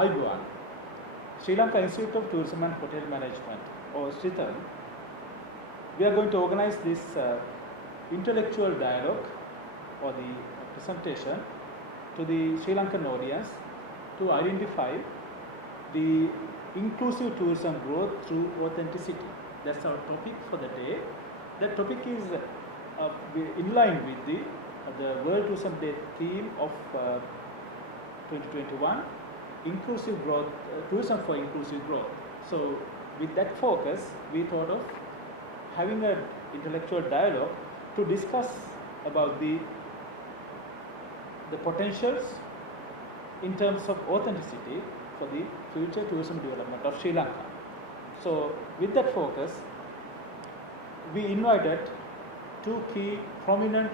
Ayuan, Sri Lanka Institute of Tourism and Hotel Management, or SLITHM, we are going to organize this intellectual dialogue or the presentation to the Sri Lankan audience to identify the inclusive tourism growth through authenticity. That's our topic for the day. That topic is in line with the World Tourism Day theme of 2021, inclusive growth, tourism for inclusive growth. So with that focus, we thought of having an intellectual dialogue to discuss about the potentials in terms of authenticity for the future tourism development of Sri Lanka. So with that focus, we invited two key prominent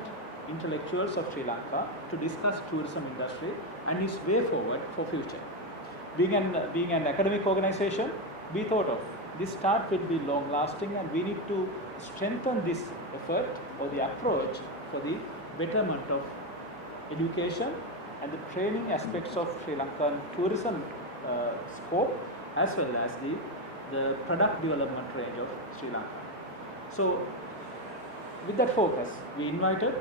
intellectuals of Sri Lanka to discuss tourism industry and its way forward for future. Being an academic organization, we thought of this start will be long lasting and we need to strengthen this effort or the approach for the betterment of education and the training aspects of Sri Lankan tourism scope as well as the product development range of Sri Lanka. So with that focus, we invited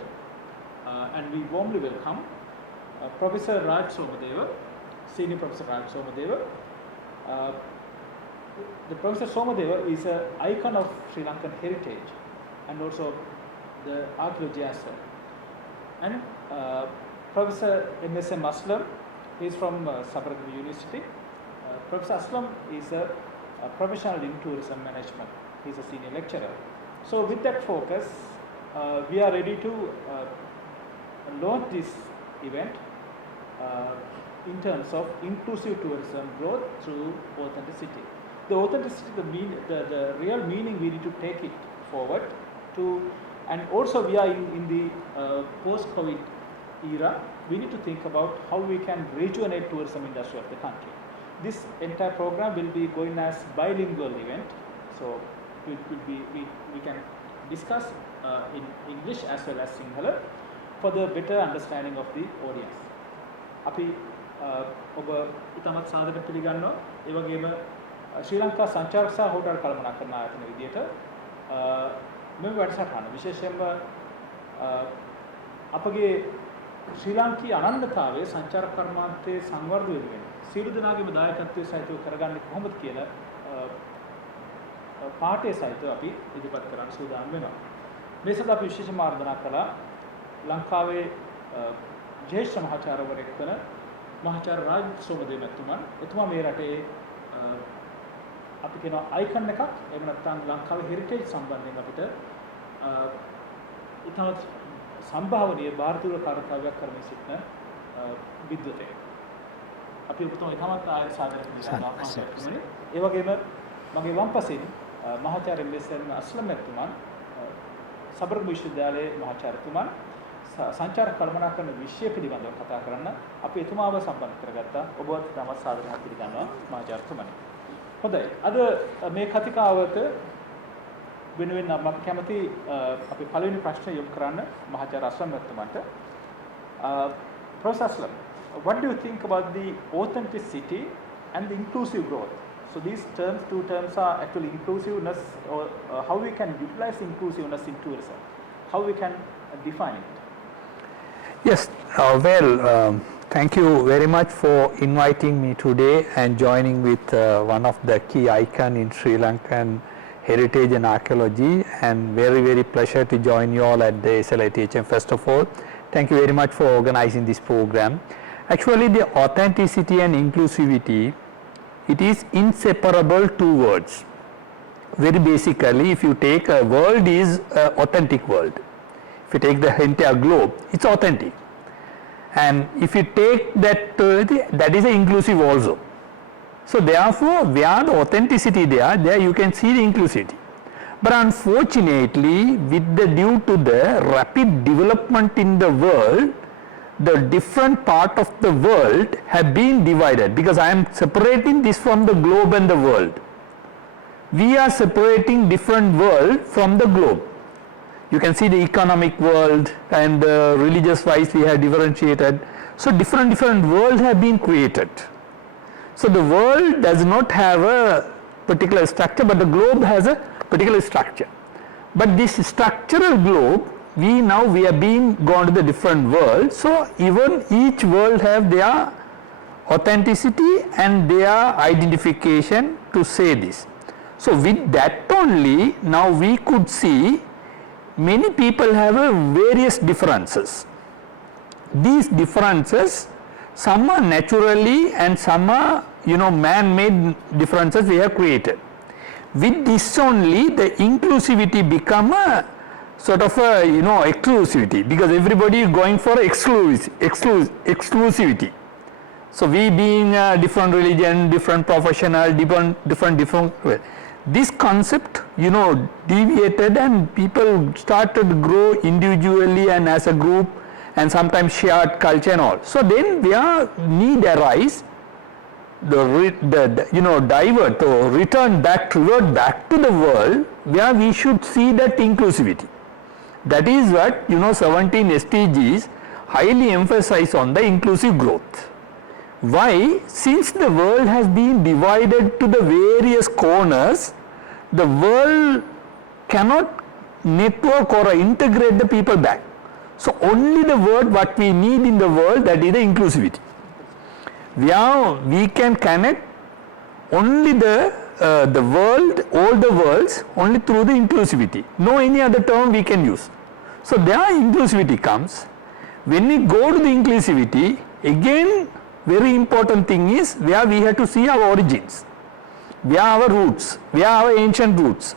and we warmly welcome Professor Raj Somadeva, Senior Professor Raj Somadeva. The Professor Somadeva is an icon of Sri Lankan heritage and also the archaeology as well. And Professor M.S.M. Aslam is from Sabaragamu University. Professor Aslam is a professional in tourism management. He is a senior lecturer. So with that focus, we are ready to launch this event in terms of inclusive tourism growth through authenticity. The authenticity, the real meaning, we need to take it forward to, and also we are in the post-COVID era. We need to think about how we can rejuvenate tourism industry of the country. This entire program will be going as bilingual event, so it will be we can discuss in English as well as Sinhala for the better understanding of the audience. අපි ඔබ ඉතාමත් සාදරව පිළිගන්නවා. ඒ වගේම ශ්‍රී ලංකා සංචාරක සහ හෝටල් කළමනාකරණ ආයතන විදියට මෙම වැඩසටහන විශේෂයෙන්ම අපගේ ශ්‍රී ලාංකීය අනන්‍යතාවයේ සංචාරක කර්මාන්තයේ සංවර්ධනය වෙනුවෙන් සියලු දෙනාගේම දායකත්වයේ සහිතව කරගන්නේ කොහොමද කියලා පාඩේ සහිතව අපි ඉදිරිපත් කරන්න සූදානම් වෙනවා. මේ සඳහා අපි විශේෂ ආරාධනා කළා ලංකාවේ ජ්‍යෙෂ්ඨ මහාචාර්යවරයෙක් වන මහාචාර්ය රාජ් සෝමදේව මැතිතුමන්. එතුමා මේ රටේ අපි කියනවා අයිකන් එකක්, එහෙම නැත්නම් ලංකාවේ හෙරිටේජ් සම්බන්ධයෙන් අපිට ඉතාමත් සම්භාවනීය ಭಾರತೀಯ කාර්යයක් කරමින් සිටින විද්වතෙක්. අපි ඔබතුමා ඉතාමත් ආයත සාදරයෙන් පිළිගන්නවා. ඒ වගේම මගේ වම්පසින් මහාචාර්ය එම්.එස්.එම්. අස්ලම් මැතිතුමන් සබරගමු විශ්වවිද්‍යාලයේ මහාචාර්යතුමන් සංචාරක කළමනාකරණ විෂය පිළිබඳව කතා කරන්න අපි එතුමාව සම්බන්ධ කරගත්තා. ඔබවත් ඉතාමත් සාදරයෙන් පිළිගන්නවා මහාචාර්යතුමනි. හොඳයි. අද මේ කතිකාවත වෙනුවෙන් මම කැමති අපි පළවෙනි ප්‍රශ්නය යොමු කරන්න මහාචාර්ය අස්ලම් මැතිතුමන්ට. Professor Aslam, what do you think about the authenticity and the inclusive growth? So these two terms are actually inclusiveness, or how we can utilize inclusiveness in tourism, how we can define it. Yes, thank you very much for inviting me today and joining with one of the key icon in Sri Lankan heritage and archaeology, and very pleasure to join you all at the SLITHM. First of all, thank you very much for organizing this program. Actually, the authenticity and inclusivity, it is inseparable two words. Very basically, if you take a world is an authentic world. If you take the entire globe, it's authentic. And if you take that, that is inclusive also. So therefore, where the authenticity there you can see the inclusivity. But unfortunately, due to the rapid development in the world, the different part of the world have been divided, because I am separating this from the globe and the world. We are separating different world from the globe. You can see the economic world and the religious wise we have differentiated. So different worlds have been created. So the world does not have a particular structure, but the globe has a particular structure. But this structural globe, we have been gone to the different worlds. So even each world have their authenticity and their identification to say this. So with that only, now we could see many people have various differences. These differences, some are naturally and some are man-made differences we have created. With this only, the inclusivity become a sort of a exclusivity, because everybody is going for exclusivity. So we being a different religion, different professional, different this concept deviated, and people started to grow individually and as a group, and sometimes shared culture and all. So then where need arise, divert or revert back to the world where we should see that inclusivity. That is what 17 SDGs highly emphasize on the inclusive growth. Why? Since the world has been divided to the various corners, the world cannot network or integrate the people back. So only the word what we need in the world, that is the inclusivity. Where we can connect only the world, all the worlds, only through the inclusivity. No any other term we can use. So there inclusivity comes. When we go to the inclusivity, again very important thing is where we have to see our origins, where our roots, where our ancient roots.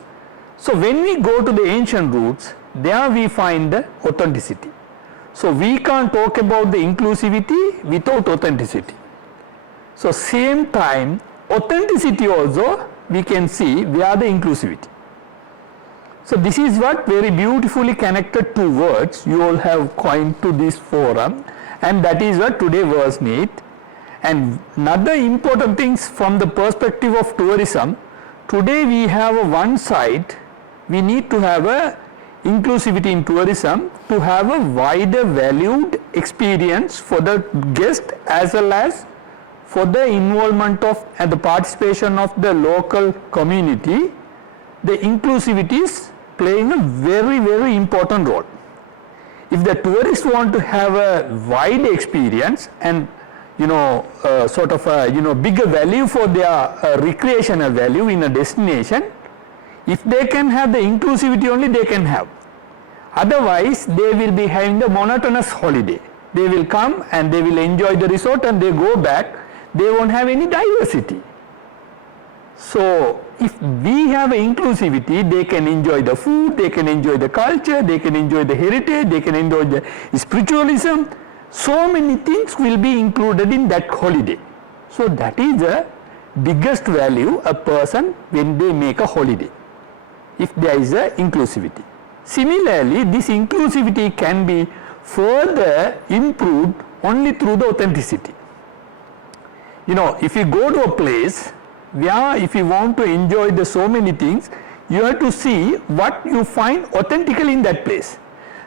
So when we go to the ancient roots, there we find the authenticity. So we can't talk about the inclusivity without authenticity. So same time, authenticity also we can see where the inclusivity. So this is what very beautifully connected two words you all have coined to this forum, and that is what today was need. And another important things from the perspective of tourism, today we have one side, we need to have a inclusivity in tourism to have a wider valued experience for the guest as well as for the involvement of and the participation of the local community. The inclusivity is playing a very, very important role. If the tourists want to have a wide experience and sort of a bigger value for their recreational value in a destination, if they can have the inclusivity only they can have. Otherwise they will be having the monotonous holiday. They will come and they will enjoy the resort and they go back, they won't have any diversity. So if we have inclusivity, they can enjoy the food, they can enjoy the culture, they can enjoy the heritage, they can enjoy the spiritualism. So many things will be included in that holiday. So that is the biggest value a person when they make a holiday, if there is a inclusivity. Similarly, this inclusivity can be further improved only through the authenticity. If you go to a place where if you want to enjoy the so many things, you have to see what you find authentically in that place.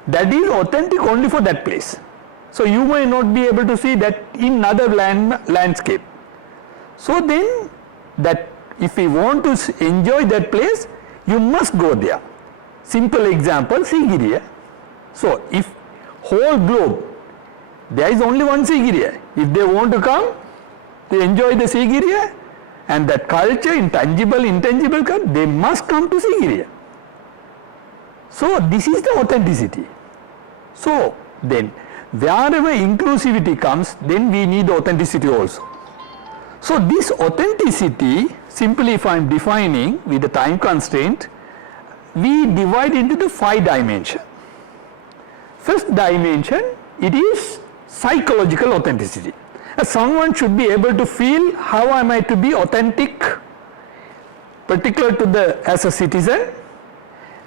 That is authentic only for that place. So you may not be able to see that in other landscape. So then that if you want to enjoy that place, you must go there. Simple example, Sigiriya. So if whole globe, there is only one Sigiriya. If they want to come, they enjoy the Sigiriya and that culture, intangible, they must come to Sigiriya. So this is the authenticity. So then wherever inclusivity comes, then we need authenticity also. So this authenticity, simply if I am defining with the time constraint, we divide into the 5 dimensions. First dimension, it is psychological authenticity. Someone should be able to feel how am I to be authentic, particular to as a citizen,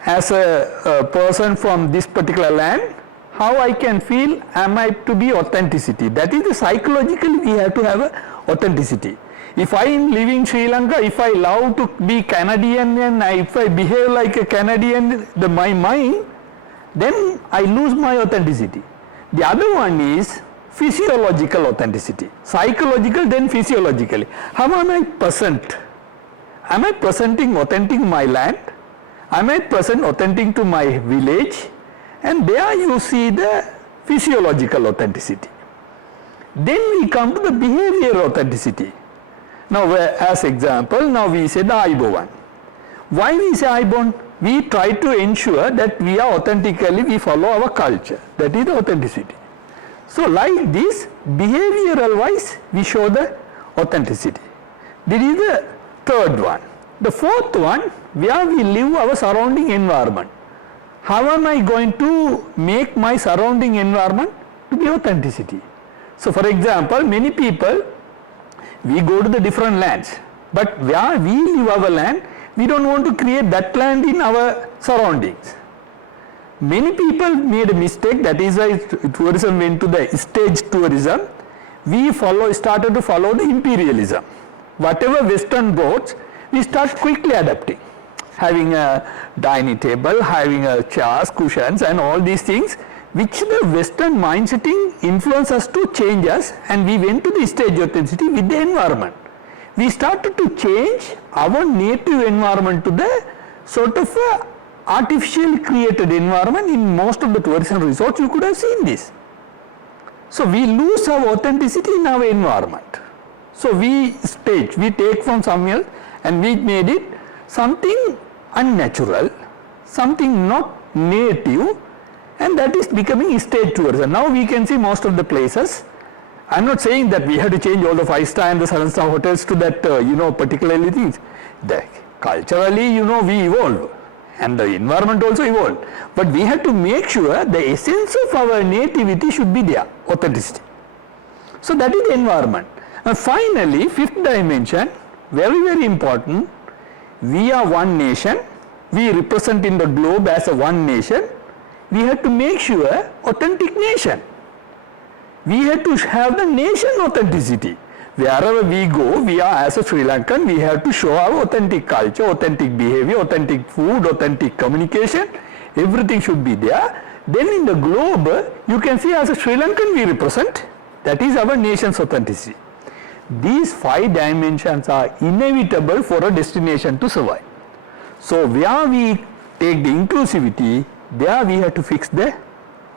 as a person from this particular land, how I can feel am I to be authenticity. That is the psychologically we have to have a authenticity. If I am living in Sri Lanka, if I love to be Canadian and if I behave like a Canadian, my mind, then I lose my authenticity. The other one is physiological authenticity. Psychological, then physiologically. How am I present? Am I presenting authentic my land? Am I present authentic to my village? And there you see the physiological authenticity. Then we come to the behavioral authenticity. Now as example, now we say the IBO1. Why we say IBO1? We try to ensure that we are authentically, we follow our culture. That is the authenticity. So like this, behavioral wise, we show the authenticity. This is the third one. The fourth one, where we live our surrounding environment. How am I going to make my surrounding environment to be authenticity? So for example, many people, we go to the different lands, but where we live our land, we don't want to create that land in our surroundings. Many people made a mistake, that is why tourism went to the stage tourism. We started to follow the imperialism. Whatever Western brought, we start quickly adapting. Having a dining table, having a chairs, cushions and all these things, which the Western mindset influenced us to change us, and we went to the stage authenticity with the environment. We started to change our native environment to the sort of artificial created environment. In most of the tourism resorts you could have seen this. So we lose our authenticity in our environment. So we take from somewhere and we made it something unnatural, something not native, and that is becoming stage tourism. Now we can see most of the places. I am not saying that we have to change all the 5-star and the 7-star hotels to that particularly things. Culturally we evolve and the environment also evolved, but we have to make sure the essence of our nativity should be there, authenticity. So that is the environment. And finally, fifth dimension, very important, we are one nation, we represent in the globe as a one nation. We have to make sure authentic nation. We have to have the nation authenticity. Wherever we go, we are as a Sri Lankan, we have to show our authentic culture, authentic behavior, authentic food, authentic communication. Everything should be there. Then in the globe, you can see as a Sri Lankan we represent. That is our nation's authenticity. These 5 dimensions are inevitable for a destination to survive. So where we take the inclusivity, there we have to fix the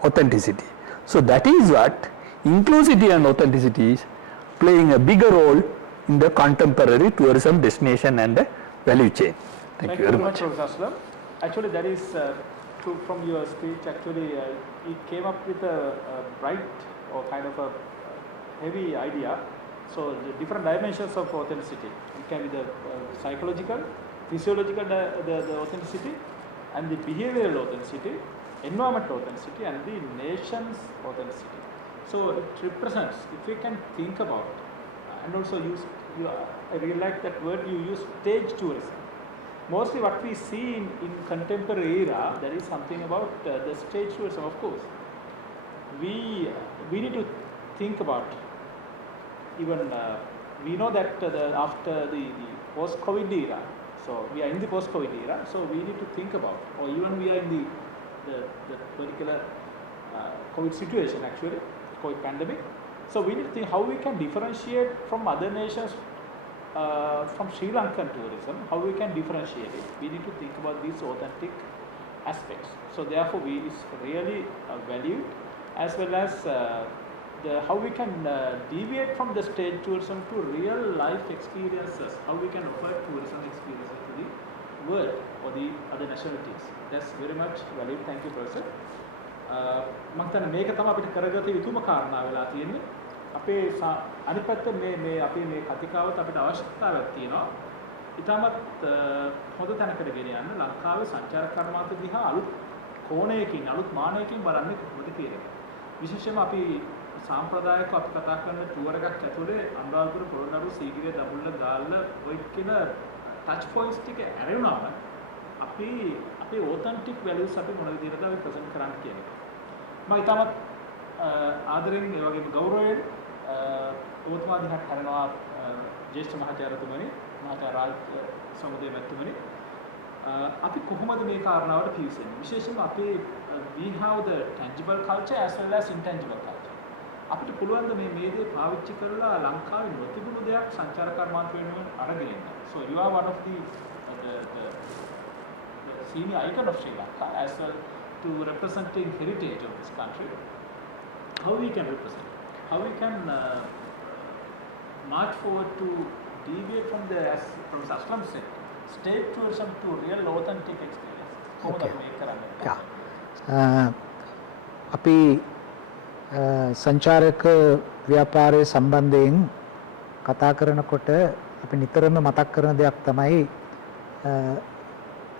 authenticity. So that is what inclusivity and authenticity is playing a bigger role in the contemporary tourism destination and the value chain. Thank you very much. Professor Aslam. Actually, that is from your speech. Actually, it came up with a bright or kind of a heavy idea. So the different dimensions of authenticity. It can be the psychological, physiological, the authenticity, and the behavioral authenticity, environmental authenticity, and the nation's authenticity. So it represents, if we can think about, and also I really like that word you use, stage tourism. Mostly what we see in contemporary era, there is something about the stage tourism, of course. We need to think about, even we know that after the post-COVID era, so we are in the post-COVID era, so we need to think about, or even we are in the particular COVID situation actually, COVID pandemic. So we need to think how we can differentiate from other nations, from Sri Lankan tourism, how we can differentiate it. We need to think about these authentic aspects. So therefore we is really valued, as well as how we can deviate from the stage tourism to real life experiences, how we can offer tourism experiences to the world or the other nationalities. That's very much valued. Thank you, Professor. මම හිතන්නේ මේක තමයි අපිට කරගත යුතුම කාරණා වෙලා තියෙන්නේ. අපේ අනිත් පැත්ත මේ අපි මේ කතිකාවත අපිට අවශ්‍යතාවයක් තියෙනවා. ඊටමත් හොඳ තැනකට ගෙන යන්න ලංකාවේ සංචාරක කර්මාන්ත දිහා අලුත් කෝණයකින් අලුත් මානයකින් බලන්නේ කොහොමද කියන එක. විශේෂයෙන්ම අපි සාම්ප්‍රදායිකව අපි කතා කරන ටුවර් එකක් ඇතුලේ අනුරාධපුර පොළොන්නරුව සීගිරිය දඹුල්ල ගාල්ල ඔය කියන ටච් පොයින්ට්ස් ටික ඇරෙුණාම අපි අපේ ඔතෙන්ටික් වැලියුස් අපි මොන විදිහටද අපි ප්‍රසන්ට් කරන්න කියන එක. මම ඊටමත් ආදරෙන් ඒ වගේම ගෞරවයෙන් ඔබතුමා දිහාට කරනවා ජ්‍යෙෂ්ඨ මහාචාර්යතුමනි මහාචාර්ය රාජ් සමුදේ මැතිතුමනි අපි කොහොමද මේ කාරණාවට පිවිසෙන්නේ? විශේෂයෙන්ම අපි we have the tangible culture as well as intangible culture. අපිට පුළුවන් ද මේ දේ පාවිච්චි කරලා ලංකාවේ නොතිබුණු දෙයක් සංචාර කර්මාන්ත වෙනුවෙන් අරගෙන එන්න. So you are one of the senior icon of Sri Lanka as well to representing heritage of this country. How we can represent? How we can march forward to deviate from the from Aslam said state tourism to real authentic experience. Okay. Yeah. අපි සංචාරක ව්‍යාපාරයේ සම්බන්ධයෙන් කතා කරනකොට අපි නිතරම මතක් කරන දෙයක් තමයි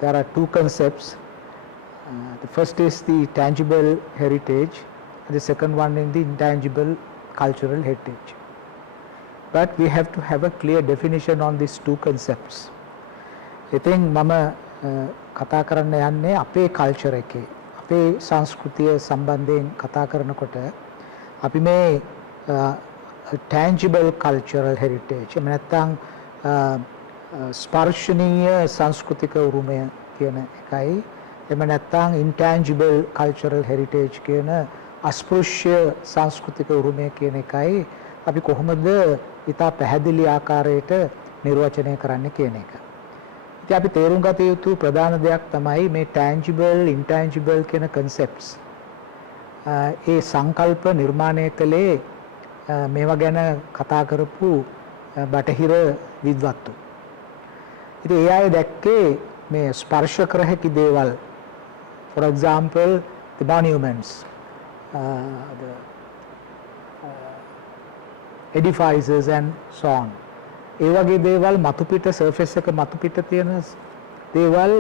there are two concepts. The first is the tangible heritage and the second one is the intangible cultural heritage. But we have to have a clear definition on these two concepts. I think මම කතා කරන්න යන්නේ අපේ කල්චර් එකේ අපේ සංස්කෘතිය සම්බන්ධයෙන් කතා කරනකොට අපි මේ tangible cultural heritage එහෙම නැත්නම් ස්පර්ශනීය සංස්කෘතික උරුමය කියන එකයි එහෙම නැත්නම් intangible cultural heritage කියන අස්පෘශ්‍ය සංස්කෘතික උරුමය කියන එකයි අපි කොහොමද ඉතා පැහැදිලි ආකාරයට නිර්වචනය කරන්න කියන එක. ඉතින් අපි තේරුම් ගත යුතු ප්‍රධාන දෙයක් තමයි මේ tangible intangible කියන concepts. ඒ සංකල්ප නිර්මාණය කළේ මේවා ගැන කතා කරපු බටහිර විද්වත්තු. ඉතින් ඒ අය දැක්කේ මේ ස්පර්ශ කර හැකි දේවල්, for example the monuments, the edifices and so on. ඒ වගේ දේවල් මතු පිට surface එක මතු පිට තියෙන දේවල්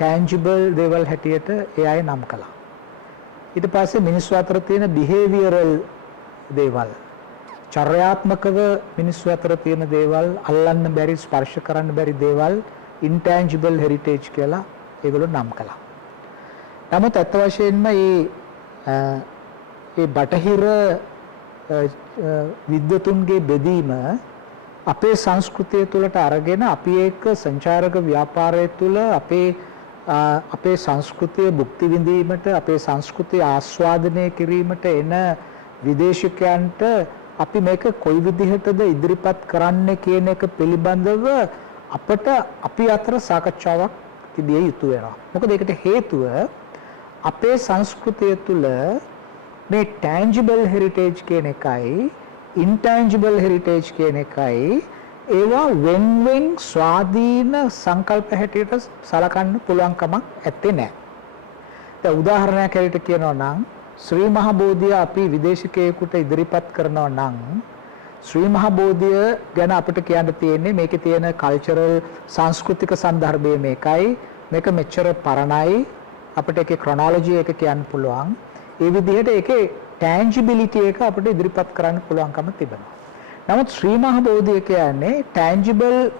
tangible දේවල් හැටියට ඒ අය නම් කළා. ඊට පස්සේ මිනිස්සු අතර තියෙන behavioral දේවල්, චර්යාත්මකව මිනිස්සු අතර තියෙන දේවල්, අල්ලන්න බැරි ස්පර්ශ කරන්න බැරි දේවල් intangible heritage කියලා ඒගොල්ලෝ නම් කළා. නමුත් අත් වශයෙන්ම මේ බටහිර විද්වතුන්ගේ බෙදීම අපේ සංස්කෘතිය තුළට අරගෙන අපි ඒක සංචාරක ව්‍යාපාරය තුළ අපේ සංස්කෘතිය භුක්ති විඳීමට අපේ සංස්කෘතිය ආස්වාදනය කිරීමට එන විදේශිකයන්ට අපි මේක කොයි විදිහටද ඉදිරිපත් කරන්න කියන එක පිළිබඳව අපට අපි අතර සාකච්ඡාවක් තිබිය යුතු වෙනවා. මොකද ඒකට හේතුව අපේ සංස්කෘතිය තුළ මේ tangible heritage කියන එකයි intangible heritage කියන එකයි ඒවා වෙන් ස්වාධීන සංකල්ප හැටියට සලකන්න පුළුවන් කමක් ඇත්තේ නැහැ. දැන් උදාහරණයක් හැටියට කියනවා නම් ශ්‍රී මහ බෝධිය අපි විදේශිකයෙකුට ඉදිරිපත් කරනවා නම් ශ්‍රී මහ බෝධිය ගැන අපිට කියන්න තියෙන්නේ මේකේ තියෙන කල්චරල් සංස්කෘතික සන්දර්භය මේකයි, මේක මෙච්චර පරණයි, අපිට ඒකේ ක්‍රොනොලොජි එක කියන්න පුළුවන්. ඒ විදිහට ඒකේ tangibility එක අපිට ඉදිරිපත් කරන්න පුළුවන්කම තිබෙනවා. නමුත් ශ්‍රී මහ බෝධිය කියන්නේ tangible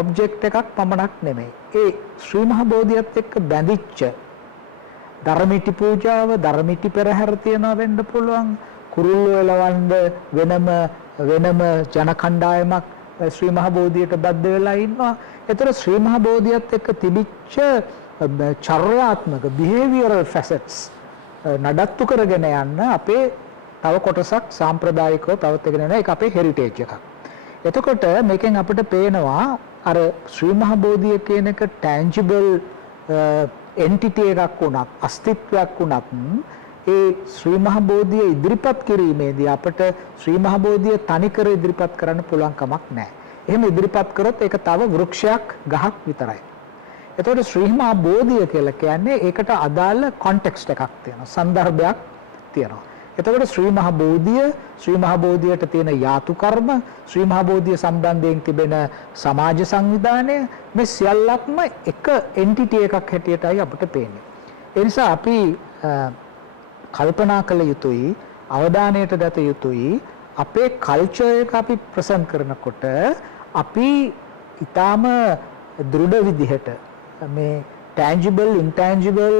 object එකක් පමණක් නෙමෙයි. ඒ ශ්‍රී මහ බෝධියත් එක්ක බැඳිච්ච ධර්මිටි පූජාව, ධර්මිටි පෙරහැර තියනවා වෙන්න පුළුවන්. කුරුල්ලෝ එලවන්න වෙනම ජන කණ්ඩායමක් ශ්‍රී මහ බෝධියට බද්ධ වෙලා ඉන්නවා. ඒතර ශ්‍රී මහ බෝධියත් එක්ක තිබිච්ච චර්යාත්මක behavioral facets නඩත්තු කරගෙන යන්න අපේ තව කොටසක් සාම්ප්‍රදායිකව පවත්වාගෙන යන එක අපේ හෙරිටේජ් එකක්. එතකොට මේකෙන් අපිට පේනවා අර ශ්‍රී මහ බෝධිය කියන එක tangible entity එකක් වුණත්, අස්තිත්වයක් වුණත් ඒ ශ්‍රී මහ බෝධිය ඉදිරිපත් කිරීමේදී අපිට ශ්‍රී මහ බෝධිය තනිකර ඉදිරිපත් කරන්න පුළුවන් කමක් නැහැ. එහෙම ඉදිරිපත් කරොත් ඒක තව වෘක්ෂයක්, ගහක් විතරයි. එතකොට ශ්‍රී මහ බෝධිය කියලා කියන්නේ ඒකට අදාළ කොන්ටෙක්ස්ට් එකක් තියෙනවා, සන්දර්භයක් තියෙනවා. එතකොට ශ්‍රී මහ බෝධිය, ශ්‍රී මහ බෝධියට තියෙන යාතු කර්ම, ශ්‍රී මහ බෝධිය සම්බන්ධයෙන් තිබෙන සමාජ සංවිධානය මේ සියල්ලක්ම එක එන්ටිටි එකක් හැටියටයි අපිට පේන්නේ. ඒ නිසා අපි කල්පනා කළ යුතුයි, අවධානයට ගත යුතුයි අපේ කල්චර් එක අපි ප්‍රසන්ට් කරනකොට අපි ඊටාම දෘಢ විදිහට මේ tangible intangible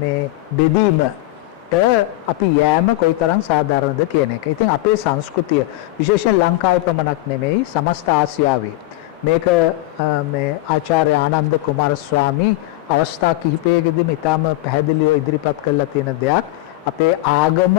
මේ බෙදීමට අපි යෑම කොයිතරම් සාධාරණද කියන එක. ඉතින් අපේ සංස්කෘතිය විශේෂයෙන් ලංකාවේ පමණක් නෙමෙයි සමස්ත ආසියාවේ මේක මේ ආචාර්ය ආනන්ද කුමාරස්වාමී අවස්ථා කිහිපයකදීම ඊටාම පැහැදිලිව ඉදිරිපත් කළා තියෙන දෙයක්. අපේ ආගම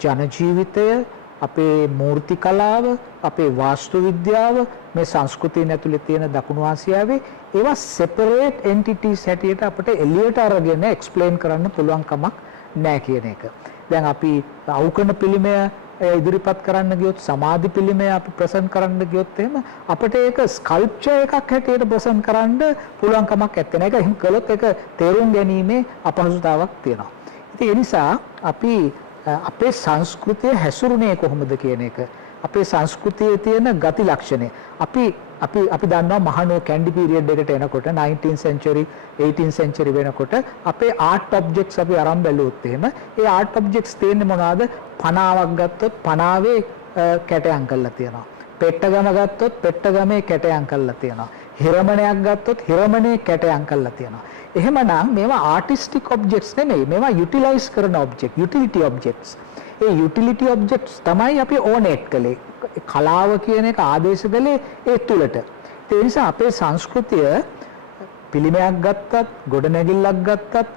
ජන ජීවිතය, අපේ මූර්ති කලාව, අපේ වාස්තු විද්‍යාව, මේ සංස්කෘතිය ඇතුලේ තියෙන දකුණු ආසියාවේ ඒවා separate entities හැටියට අපිට එළියට අරගෙන explain කරන්න පුළුවන් කමක් නැහැ කියන එක. දැන් අපි අවකන පිළිමය ඉදිරිපත් කරන්න ගියොත්, සමාධි පිළිමය අපි ප්‍රසන්ට් කරන්න ගියොත් එහෙම අපිට ඒක ස්කල්ප්චර් එකක් හැටියට ප්‍රසන්ට් කරන්න පුළුවන් කමක් නැත්තේ. ඒක එහෙම කළොත් ඒක තේරුම් ගැනීමේ අපහසුතාවක් තියෙනවා. ඉතින් ඒ නිසා අපි අපේ සංස්කෘතිය හැසිරුනේ කොහොමද කියන එක, අපේ සංස්කෘතියේ තියෙන ගති ලක්ෂණ අපි දන්නවා මහනුවර කැන්ඩි පීරියඩ් එකට එනකොට 19th century 18th century වෙනකොට අපේ ආර්ට් ඔබ්ජෙක්ට්ස් අපි අරන් බැලුවොත් එහෙම ඒ ආර්ට් ඔබ්ජෙක්ට්ස් තියෙන්නේ මොනවාද? පනාවක් ගත්තොත් පනාවේ කැටයම් කරලා තියෙනවා. පෙට්ටගම ගත්තොත් පෙට්ටගමේ කැටයම් කරලා තියෙනවා. හිරමණයක් ගත්තොත් හිරමණේ කැටයම් කරලා තියෙනවා. එහෙමනම් මේවා ආටිස්ටික් ඔබ්ජෙක්ට්ස් නෙමෙයි, මේවා යුටිලයිස් කරන ඔබ්ජෙක්ට්, යුටිලිටි ඔබ්ජෙක්ට්ස්. ඒ යුටිලිටි ඔබ්ජෙක්ට්ස් තමයි අපි ඕනේට් කළේ. කලාව කියන එක ආදේශ කළේ ඒ තුලට. ඒ නිසා අපේ සංස්කෘතිය පිළිමයක් ගත්තත්, ගොඩනැගිල්ලක් ගත්තත්,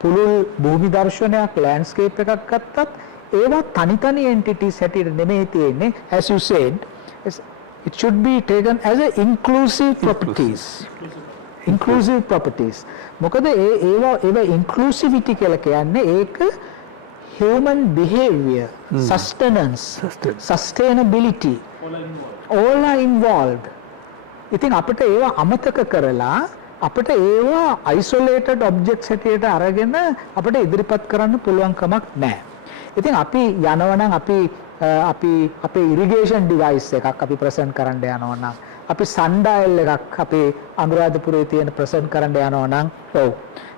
පුළුල් භූමි දර්ශනයක්, ලෑන්ඩ්ස්කේප් එකක් ගත්තත් ඒවා තනි එන්ටිටිස් හැටියට නෙමෙයි තියෙන්නේ. As you said, it should be taken as a inclusive properties. Inclusive properties. මොකද ඒවා inclusivity කියලා කියන්නේ ඒක human behavior, sustenance, sustainability, all are involved. ඉතින් අපිට ඒවා අමතක කරලා අපිට ඒවා isolated objects හැටියට අරගෙන අපිට ඉදිරිපත් කරන්න පුළුවන් කමක් නැහැ. ඉතින් අපි යනවා නම් අපි අපේ irrigation device එකක් අපි present කරන්න යනවා නම්, අපි sundial එකක් අපේ අනුරාධපුරයේ තියෙන present කරන්න යනවා නම්, ඔව්.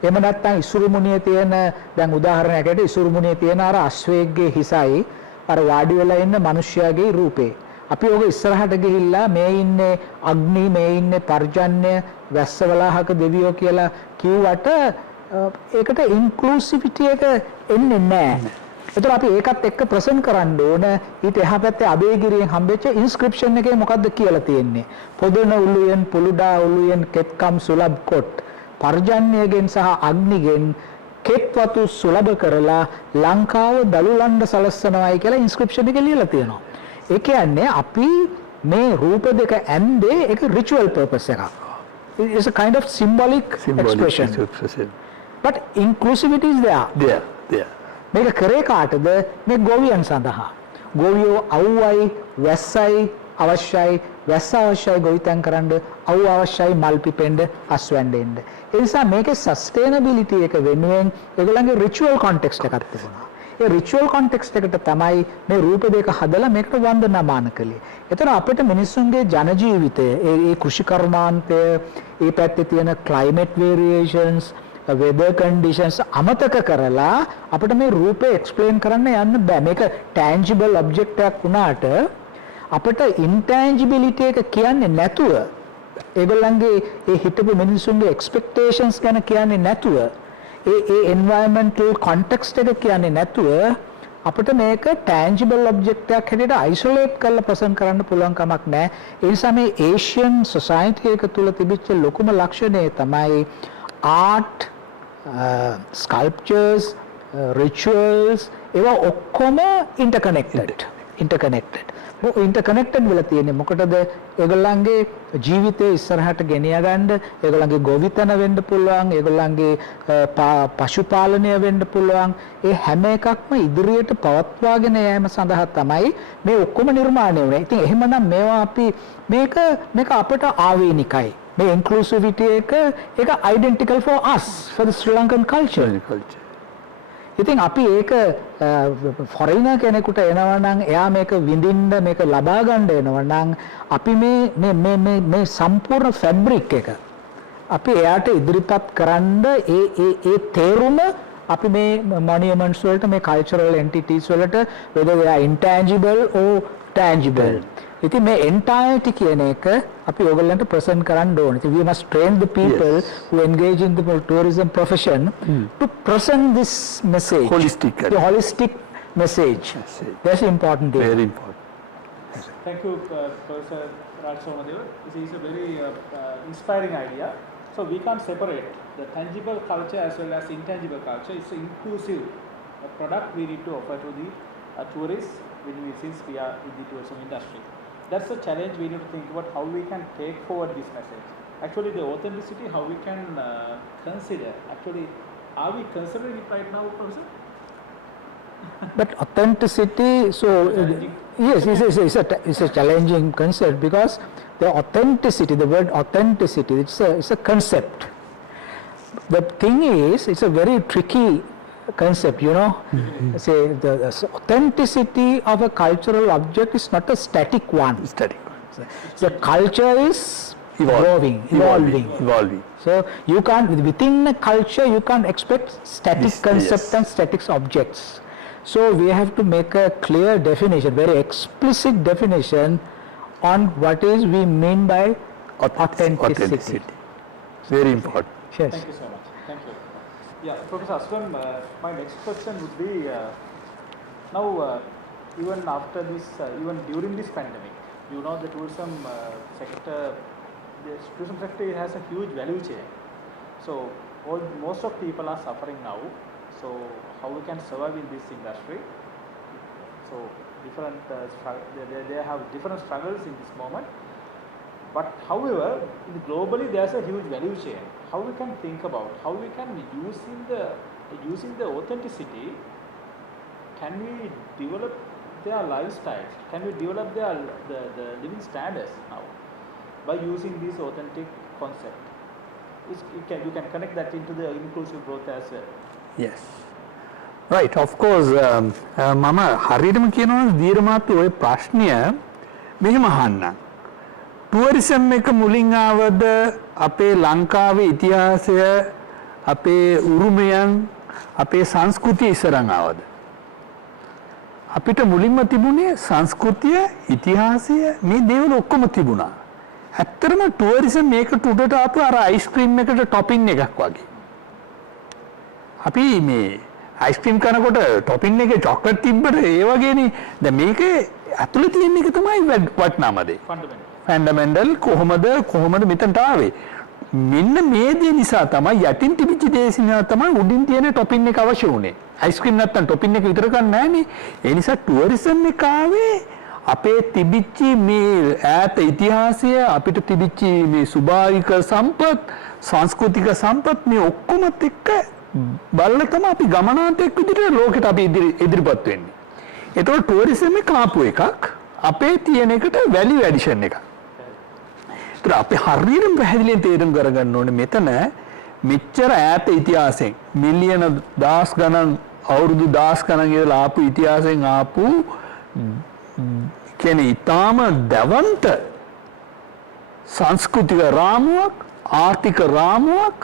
එහෙම නැත්නම් ඉසුරුමුණියේ තියෙන, දැන් උදාහරණයක් ඇරෙන්න ඉසුරුමුණියේ තියෙන අර අශ්වයෙක්ගේ හිසයි අර වාඩි වෙලා ඉන්න මිනිහයාගේ රූපේ. අපි ඔක ඉස්සරහට ගිහිල්ලා මේ ඉන්නේ අග්නි, මේ ඉන්නේ පර්ජන්‍ය, වැස්සවලාහක දෙවියෝ කියලා කිව්වට ඒකට ඉන්ක්ලූසිවිටි එක එන්නේ නැහැ. ඒතර අපි ඒකත් එක්ක ප්‍රසන්ට් කරන්න ඕන. ඊට එහා පැත්තේ අබේගිරියෙන් හම්බෙච්ච ඉන්ස්ක්‍රිප්ෂන් එකේ මොකද්ද කියලා තියෙන්නේ? පොදන උළුයෙන් පුලුඩා උළුයෙන් කෙත්කම් සුලබ් කොට පර්ජන්‍යයෙන් සහ අග්නිගෙන් කෙත්වතු සුලබ කරලා ලංකාව දලුලණ්ඩ සලස්සනවායි කියලා ඉන්ස්ක්‍රිප්ෂන් එකේ ලියලා තියෙනවා. ඒ කියන්නේ අපි මේ රූප දෙක ඇන්දේ ඒක රිචුවල් පර්පස් එකක්. It is a kind of symbolic expression. But inclusivity is there. මේක කරේ කාටද? මේ ගෝවියන් සඳහා. ගෝවියෝ අවුවයි වැස්සයි අවශ්‍යයි, වැස්ස අවශ්‍යයි ගොවිතැන් කරන්න, අවුව අවශ්‍යයි මල් පිපෙන්න, අස්වැන්නෙන්න. ඒ නිසා මේකේ සස්ටේනබිලිටි එක වෙනුවෙන් ඒගොල්ලන්ගේ රිචුවල් කොන්ටෙක්ස්ට් එකක් තිබුණා. ඒ රිචුවල් කොන්ටෙක්ස්ට් එකට තමයි මේ රූප දෙක හදලා මේකට වන්දනාමාන කළේ. ඒතර අපිට මිනිස්සුන්ගේ ජන ජීවිතය, ඒ කෘෂි කර්මාන්තය, ඒ පැත්තේ තියෙන climate variations, weather conditions අමතක කරලා අපිට මේ රූපේ එක්ස්ප්ලেইন කරන්න යන්න බෑ. මේක tangible object එකක් වුණාට අපිට intangibility එක කියන්නේ නැතුව, ඒගොල්ලන්ගේ ඒ හිතපු මිනිස්සුන්ගේ expectations ගැන කියන්නේ නැතුව, ඒ environmental context එක කියන්නේ නැතුව අපිට මේක tangible object එකක් හැටියට isolate කරලා present කරන්න පුළුවන් කමක් නැහැ. ඒ නිසා මේ Asian society එක තුල තිබිච්ච ලොකුම ලක්ෂණය තමයි art, sculptures, rituals, ඒවා ඔක්කොම interconnected වෙලා තියෙන්නේ. මොකටද? ඒගොල්ලන්ගේ ජීවිතේ ඉස්සරහට ගෙනිය ගන්න, ඒගොල්ලන්ගේ ගොවිතැන වෙන්න පුළුවන්, ඒගොල්ලන්ගේ පශුපාලනය වෙන්න පුළුවන්. ඒ හැම එකක්ම ඉදිරියට පවත්වාගෙන යෑම සඳහා තමයි මේ ඔක්කොම නිර්මාණය වෙන්නේ. ඉතින් එහෙමනම් මේවා අපි මේක අපට ආවේනිකයි. මේ inclusivity එක identical for us, for the Sri Lankan culture. ඉතින් අපි ඒක foreigner කෙනෙකුට එනවා නම්, එයා මේක විඳින්න, මේක ලබා ගන්න එනවා නම්, අපි මේ සම්පූර්ණ fabric එක අපි එයාට ඉදිරිපත් කරන්න ඒ තේරුම අපි මේ monuments වලට, මේ cultural entities වලට, whether they are intangible or tangible, ඉතින් මේ entirety කියන එක අපි ඕගොල්ලන්ට present කරන්න ඕනේ. ඉතින් we must train the people who engage in the tourism profession to present this message, holistically. The holistic message. That's important. Very important. Thank you, Professor Raj Somadeva. This is a very inspiring idea. So we can't separate the tangible culture as well as intangible culture. It's inclusive product we need to offer to the tourists since we are in the tourism industry. That's the challenge we need to think about how we can take forward this message. Actually, the authenticity, how we can consider. Actually, are we considering it right now, Professor? But authenticity, so yes, it's a challenging concept because the authenticity, the word authenticity, it's a concept. The thing is, it's a very tricky concept, you know. Say the authenticity of a cultural object is not a static one. The culture is evolving. So you can't, within a culture, you can't expect static concepts and static objects. So we have to make a clear definition, very explicit definition on what is we mean by authenticity. Very important. Yes. Thank you so much. Thank you. Yeah, Professor Aslam, my next question would be, now even after this, even during this pandemic, you know the tourism sector has a huge value chain. So most of people are suffering now. So how we can survive in this industry? So different they have different struggles in this moment. But however, globally there's a huge value chain. How we can think about how we can using the authenticity, can we develop their lifestyles? Can we develop the living standards now by using this authentic concept? You can connect that into the inclusive growth as well. Yes. Right, of course. මම හරියටම කියනවා දීර්ඝමාත් ඔය ප්‍රශ්නය මෙහෙම අහන්න. ටුවරිසම් එක මුලින් ආවද අපේ ලංකාවේ ඉතිහාසය, අපේ උරුමයන්, අපේ සංස්කෘතිය ඉස්සරන් ආවද? අපිට මුලින්ම තිබුණේ සංස්කෘතිය, ඉතිහාසය, මේ දේවල් ඔක්කොම තිබුණා. ඇත්තටම ටුවරිසම් මේකට උඩට ආපු අර අයිස්ක්‍රීම් එකට ටොපින් එකක් වගේ. අපි මේ අයිස්ක්‍රීම් කනකොට ටොපින් එකේ චොක්ලට් තිබ්බට ඒ වගේනේ. දැන් මේකේ ඇතුලේ තියෙන එක තමයි වටිනාම දේ. ෆන්ඩමෙන්ටල් කොහොමද මෙතනට ආවේ? මෙන්න මේ දේ නිසා තමයි යටින් තිබිච්ච දේ නිසා තමයි උඩින් තියෙන ටොපින් එක අවශ්‍ය වුනේ. අයිස්ක්‍රීම් නැත්තම් ටොපින් එක විතර ගන්න නෑනේ. ඒ නිසා ටුවරිසම් එක ආවේ අපේ තිබිච්ච මේ ඈත ඉතිහාසය, අපිට තිබිච්ච මේ ස්වභාවික සම්පත්, සංස්කෘතික සම්පත් මේ ඔක්කොමත් එක්ක බලලා තමයි අපි ගමනාන්තයක් විදිහට ලෝකෙට අපි ඉදිරිපත් වෙන්නේ. ඒතකොට ටුවරිසම් එක ආපු එකක් අපේ තියෙන එකට වැලියු ඇඩිෂන් එකක්. ඒතර අපි හරියටම පැහැදිලිව තේරුම් කරගන්න ඕනේ මෙතන මෙච්චර ඈත ඉතිහාසයෙන් මිලියන දහස් ගණන් අවුරුදු දහස් ගණන් ඉඳලා ආපු ඉතිහාසයෙන් ආපු කියන්නේ ඊටාම දවන්ත සංස්කෘතික රාමුවක්, ආර්ථික රාමුවක්,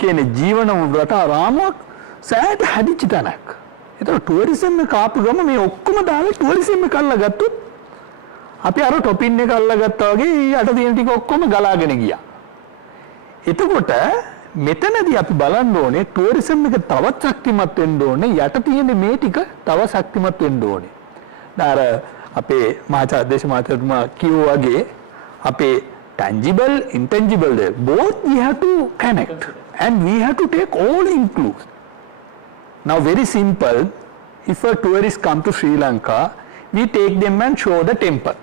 කියන්නේ ජීවන රටා රාමුවක් සෑහෙන හැදිච්ච තැනක්. ඒතර ටුවරිසම් එක ආපු ගම මේ ඔක්කොම දාලා ටුවරිසම් එක අල්ලගත්තොත් අපි අර ටොපින් එක අල්ලගත්තා වගේ යට තියෙන ටික ඔක්කොම ගලාගෙන ගියා. එතකොට මෙතනදී අපි බලන්න ඕනේ ටුවරිසම් එක තවත් ශක්තිමත් වෙන්න ඕනේ, යට තියෙන මේ ටික තව ශක්තිමත් වෙන්න ඕනේ. අර අපේ මහාචාර්ය මහත්මයා කිව්වා වගේ අපේ tangible, intangible, both we have to connect and we have to take all include. Now very simple, if a tourist come to Sri Lanka, we take them and show the temple.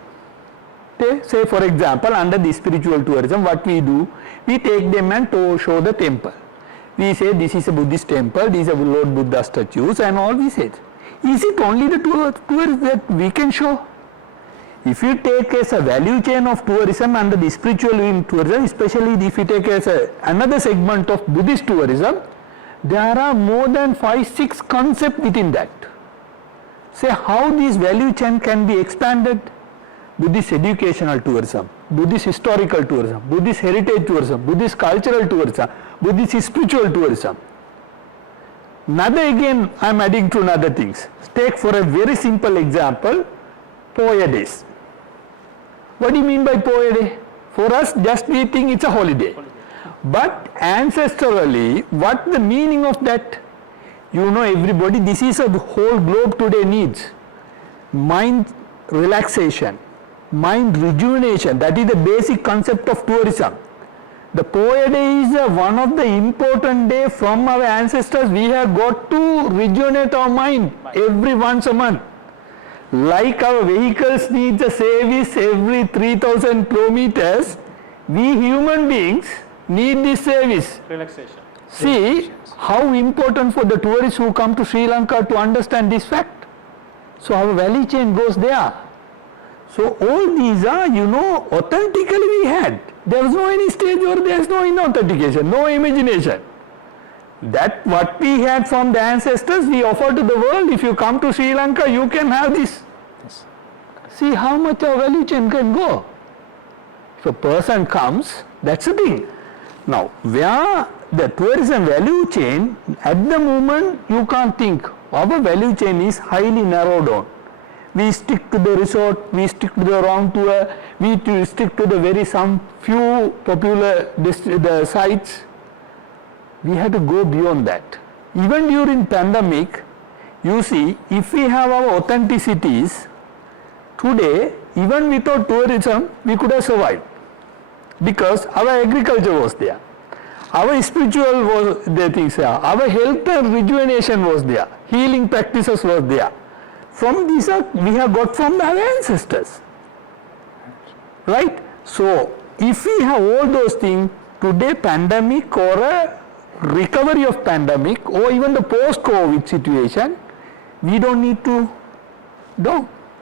Say for example, under the spiritual tourism, what we do, we take them and show the temple. We say this is a Buddhist temple, these are Lord Buddha statues and all we say. Is it only the tourists that we can show? If you take as a value chain of tourism under the spiritual tourism, especially if you take as another segment of Buddhist tourism, there are more than 5-6 concepts within that. Say how this value chain can be expanded. Buddhist educational tourism, Buddhist historical tourism, Buddhist heritage tourism, Buddhist cultural tourism, Buddhist spiritual tourism. Another again I am adding to another things. Take for a very simple example, Poya days. What do you mean by Poya day? For us just we think it's a holiday. But ancestrally, what the meaning of that? You know everybody, this is a whole globe today needs. Mind relaxation, mind rejuvenation, that is the basic concept of tourism. The Poya Day is one of the important day from our ancestors. We have got to rejuvenate our mind every once a month. Like our vehicles need a service every 3,000 kilometers, we human beings need this service. Relaxation. See how important for the tourists who come to Sri Lanka to understand this fact. So our value chain goes there. So all these are, authentically we had. There was no any stage where there is no inauthentication, no imagination. That what we had from the ancestors, we offer to the world. If you come to Sri Lanka, you can have this. Yes. See how much our value chain can go. If a person comes, that's the thing. Now, where the tourism value chain, at the moment, you can't think. Our value chain is highly narrowed down. We stick to the resort, we stick to the round tour, we stick to the some few popular the sites. We have to go beyond that. Even during pandemic, you see, if we have our authenticities, today, even without tourism, we could have survived. Because our agriculture was there. Our spiritual was there, things there. Our health and rejuvenation was there. Healing practices was there. From these we have got from our ancestors. Right? So, if we have all those things, today pandemic or a recovery of pandemic or even the post-COVID situation, we don't need to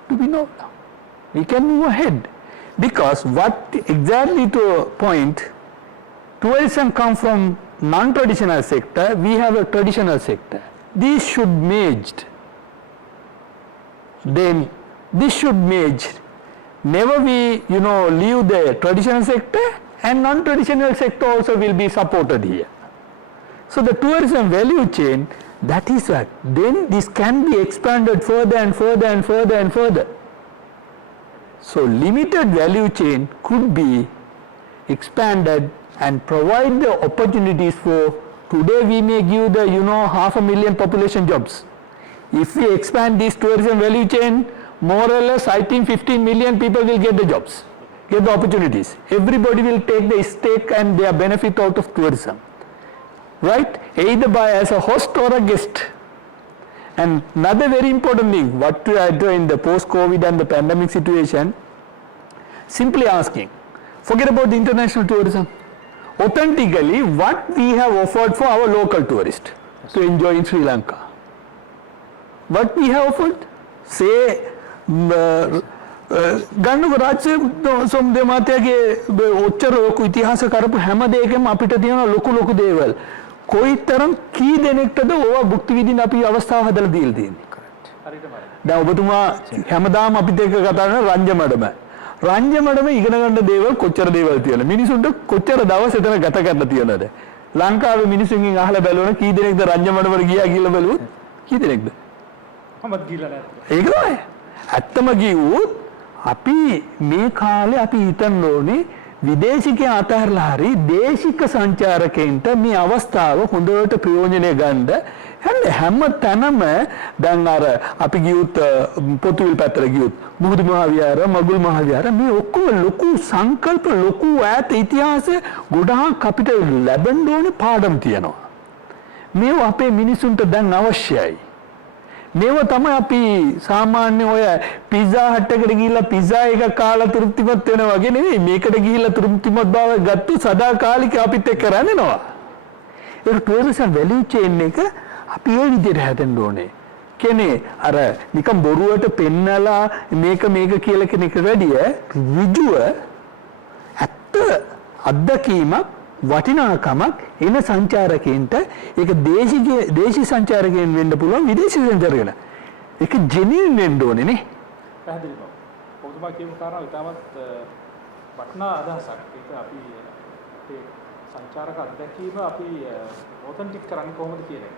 be known. We can move ahead. Because what exactly to a point, tourism comes from non-traditional sector, we have a traditional sector. These should merged. Then this should merge. Never we, leave the traditional sector and non-traditional sector also will be supported here. So the tourism value chain, that is what. Then this can be expanded further and further and further and further. So limited value chain could be expanded and provide the opportunities for, today we may give the, 500,000 population jobs. If we expand this tourism value chain, more or less, I think 15 million people will get the jobs, get the opportunities. Everybody will take the stake and their benefit out of tourism. Right? Either by as a host or a guest. And another very important thing, what we are doing in the post-COVID and the pandemic situation, simply asking, forget about the international tourism. Authentically, what we have offered for our local tourists to enjoy in Sri Lanka. What we have offered? Say, ගන්නකො රාජ්‍ය සොම්දේ මාත්‍යාගේ ඔච්චර ලොකු ඉතිහාස කරපු හැම දෙයකම අපිට තියෙන ලොකු දේවල් කොයිතරම් කී දෙනෙක්ටද ඕවා භුක්ති විඳින්න අපි අවස්ථාව හදලා දීලා තියෙන්නේ. දැන් ඔබතුමා හැමදාම අපිත් එක්ක කතා කරන රංජමඩම ඉගෙන ගන්න දේවල් කොච්චර දේවල් තියෙනවා. මිනිසුන්ට කොච්චර දවස් එතන ගත කරන්න තියෙනවද? ලංකාවේ මිනිසුන්ගෙන් අහලා බලනවා කී දෙනෙක්ද රංජමඩමට ගියා කියලා බලුවොත් කී දෙනෙක්ද? මමත් ගිහලා නැහැ. ඒක තමයි. ඇත්තම කිව්වොත් අපි මේ කාලේ අපි හිතන්න ඕනේ විදේශිකයන් අතහැරලා හරි දේශික සංචාරකයන්ට මේ අවස්ථාව හොඳට ප්‍රයෝජනෙ ගන්න හැම තැනම දැන් අර අපි ගියොත් පොතුවිල් පැත්තට ගියොත් මුහුදු මහවිහාර මගුල් මහවිහාර මේ ඔක්කොම ලොකු සංකල්ප ලොකු ඈත ඉතිහාස ගොඩාක් අපිට ලැබෙන්න ඕනේ පාඩම් තියෙනවා. මේව අපේ මිනිසුන්ට දැන් අවශ්‍යයි. මේව තමයි අපි සාමාන්‍ය ඔය පිස්සා හට් එකට ගිහිල්ලා පිස්සා එක කාලා තෘප්තිමත් වෙනවා වගේ නෙවෙයි මේකට ගිහිල්ලා තෘප්තිමත් බව ගත්තු සදාකාලික අපිත් එක්ක රැඳෙනවා. ඒක ටූරිසම් වැලියු චේන් එක අපි ඒ විදිහට හැදෙන්න ඕනේ. කෙනේ අර නිකන් බොරුවට පෙන්නලා මේක කියලා කෙනෙක් වැඩිය ඍජුව ඇත්ත අත්දැකීමක් වටිනාකමක් එන සංචාරකයන්ට ඒක දේශීය සංචාරකයන් වෙන්න පුළුවන් විදේශී සංචාරකයන්. ඒක ජෙනියුන් වෙන්න ඕනේ නේ. පැහැදිලි බව. ඔබතුමා කියපු කාරණා ඉතාමත් වටිනා අදහසක්. ඒක අපි සංචාරක අත්දැකීම අපි ඔතෙන්ටික් කරන්නේ කොහොමද කියන එක.